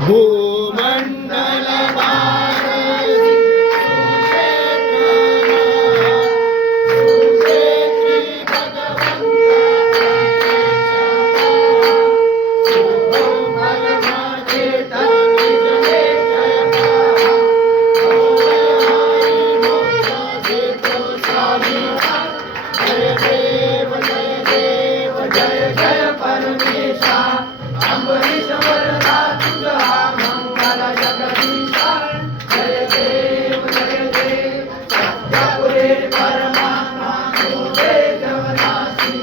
भूमंडल भारती सुक्षेत्री भगवंत माझे तनी जय देतो स्वामी जय देव जय जय परमेशा अंबरीश वरदा तुझा मंगल जगदीशा जय देव सत्यापुरे परमात्मा तुझे जगनाशी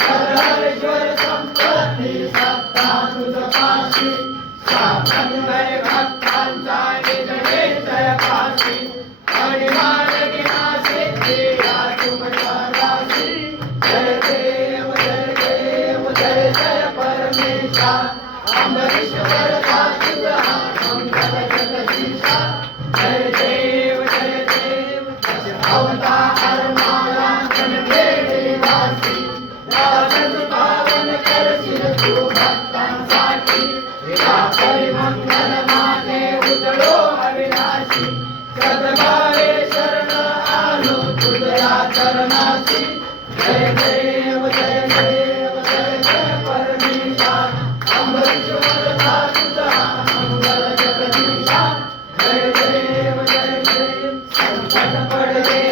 सदाश्वर संपत्ती सत्ता तुझ पाशी साधनमय भक्तांचा निजने जय पाशी आणि मानगिना सिद्धी या तुमच्या राशी जय देव जय जय परमेशा अंबरीश्वर तुझा मंगल जगदीशा जय देव अवतार माला कनकेली वासी राजन पावन करशील तू भक्तांसाठी या परिमंगल माने उजळो अविनाशी सदबारे शरण आलो तुझ्या चरणाशी जय देव जय जय परमेशा अंबरीश्वर